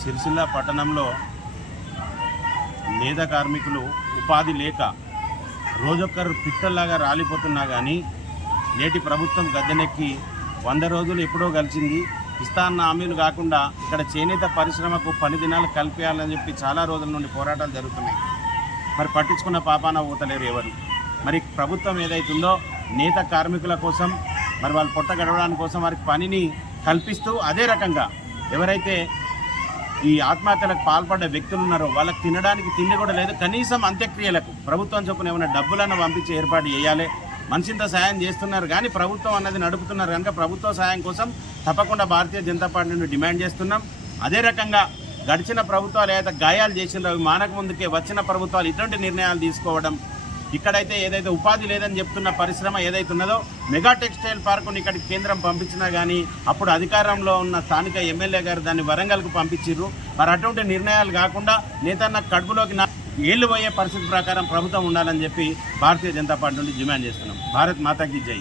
సిరిసిల్ల పట్టణంలో నేత కార్మికులు ఉపాధి లేక రోజొక్కరు పిట్టల్లాగా రాలిపోతున్నా కానీ నేటి ప్రభుత్వం గద్దెనెక్కి 100 రోజులు ఎప్పుడో గలిచింది. ఇస్తా అన్న హామీలు కాకుండా ఇక్కడ చేనేత పరిశ్రమకు పని దినాలు కల్పించాలని చెప్పి చాలా రోజుల నుండి పోరాటాలు జరుగుతున్నాయి. మరి పట్టించుకున్న పాపాన ఊతలేరు ఎవరు. మరి ప్రభుత్వం ఏదైతుందో నేత కార్మికుల కోసం మరి వాళ్ళు పొట్ట గడవడానికి కోసం వారికి పనిని కల్పిస్తూ అదే రకంగా ఎవరైతే ఈ ఆత్మహత్యలకు పాల్పడ్డ వ్యక్తులు ఉన్నారో వాళ్ళకి తినడానికి తిండి కూడా లేదు. కనీసం అంత్యక్రియలకు ప్రభుత్వం చొప్పున ఏమైనా డబ్బులను పంపించి ఏర్పాటు చేయాలి. మనిషింత సాయం చేస్తున్నారు కానీ ప్రభుత్వం అన్నది నడుపుతున్నారు కనుక ప్రభుత్వ సాయం కోసం తప్పకుండా భారతీయ జనతా పార్టీ నుండి డిమాండ్ చేస్తున్నాం. అదే రకంగా గడిచిన ప్రభుత్వాలు ఏదైతే గాయాలు చేసిందో అవి మానక ముందుకే వచ్చిన ప్రభుత్వాలు ఇటువంటి నిర్ణయాలు తీసుకోవడం, ఇక్కడైతే ఏదైతే ఉపాధి లేదని చెప్తున్న పరిశ్రమ ఏదైతే ఉన్నదో మెగా టెక్స్టైల్ పార్కుని ఇక్కడికి కేంద్రం పంపించినా కానీ అప్పుడు అధికారంలో ఉన్న స్థానిక ఎమ్మెల్యే గారు దాన్ని వరంగల్కు పంపించిర్రు. మరి అటువంటి నిర్ణయాలు కాకుండా నేతన్న కడుపులోకి ఏళ్ళు పోయే పరిస్థితి ప్రకారం ప్రభుత్వం ఉండాలని చెప్పి భారతీయ జనతా పార్టీ నుండి డిమాండ్ చేస్తున్నాం. భారత్ మాతాకి జై.